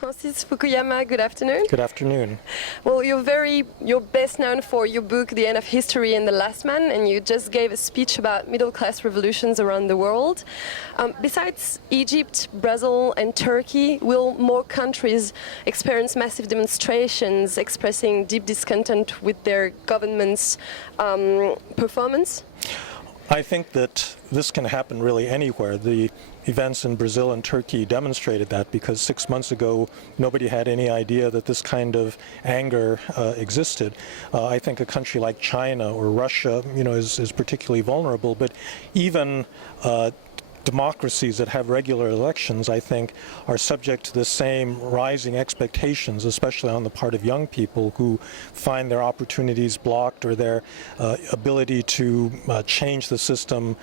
Francis Fukuyama, good afternoon. Good afternoon. Well, you're best known for your book, The End of History and the Last Man, and you just gave a speech about middle-class revolutions around the world. Besides Egypt, Brazil and Turkey, will more countries experience massive demonstrations expressing deep discontent with their government's performance? I think that this can happen really anywhere. The events in Brazil and Turkey demonstrated that, because 6 months ago nobody had any idea that this kind of anger existed. I think a country like China or Russia, is particularly vulnerable, but even democracies that have regular elections, I think, are subject to the same rising expectations, especially on the part of young people who find their opportunities blocked or their ability to change the system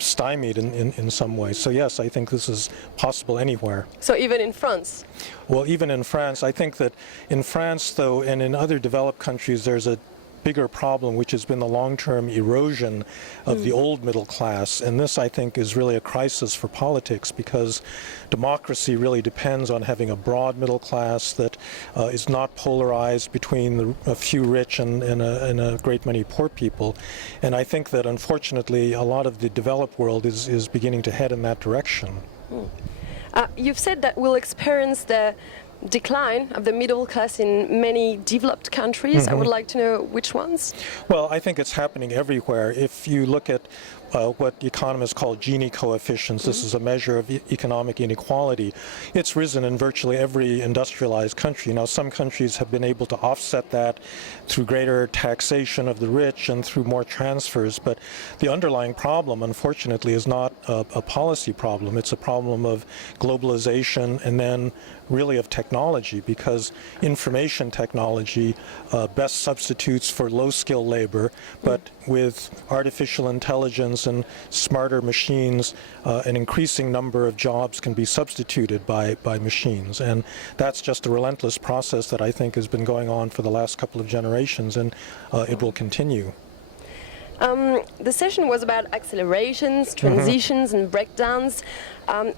stymied in some way. So yes, I think this is possible anywhere. So even in France? Well, even in France. I think that in France, though, and in other developed countries, there's a bigger problem, which has been the long-term erosion of the old middle class. And this, I think, is really a crisis for politics, because democracy really depends on having a broad middle class that is not polarized between a few rich and a great many poor people. And I think that, unfortunately, a lot of the developed world is beginning to head in that direction. You've said that we'll experience the decline of the middle class in many developed countries. I would like to know which ones. Well, I think it's happening everywhere. If you look at what economists call Gini coefficients, this is a measure of economic inequality. It's risen in virtually every industrialized country. Now, some countries have been able to offset that through greater taxation of the rich and through more transfers, but the underlying problem, unfortunately, is not a policy problem. It's a problem of globalization and then really of technology, because information technology best substitutes for low-skilled labor, but with artificial intelligence and smarter machines, an increasing number of jobs can be substituted by machines. And that's just a relentless process that I think has been going on for the last couple of generations, and it will continue. The session was about accelerations, transitions and breakdowns.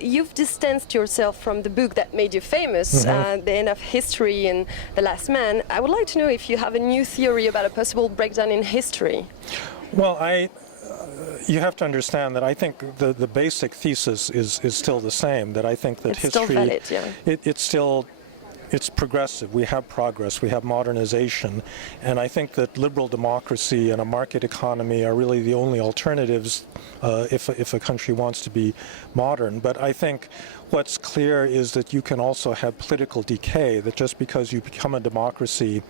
You've distanced yourself from the book that made you famous, The End of History and The Last Man. I would like to know if you have a new theory about a possible breakdown in history. Well, you have to understand that I think the basic thesis is still the same, that I think that it's history, still valid, it's progressive. We have progress, we have modernization, and I think that liberal democracy and a market economy are really the only alternatives if a country wants to be modern. But I think what's clear is that you can also have political decay, that just because you become a democracy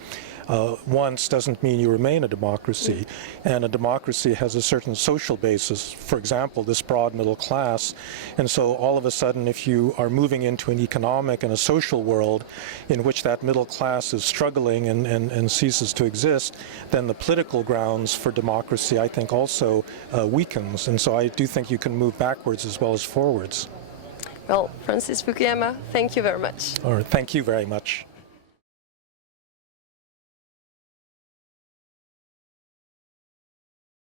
once doesn't mean you remain a democracy. And a democracy has a certain social basis, for example, this broad middle class. And so all of a sudden, if you are moving into an economic and a social world in which that middle class is struggling and ceases to exist, then the political grounds for democracy, I think, also weakens. And so I do think you can move backwards as well as forwards. Well, Francis Fukuyama, thank you very much. All right, thank you very much.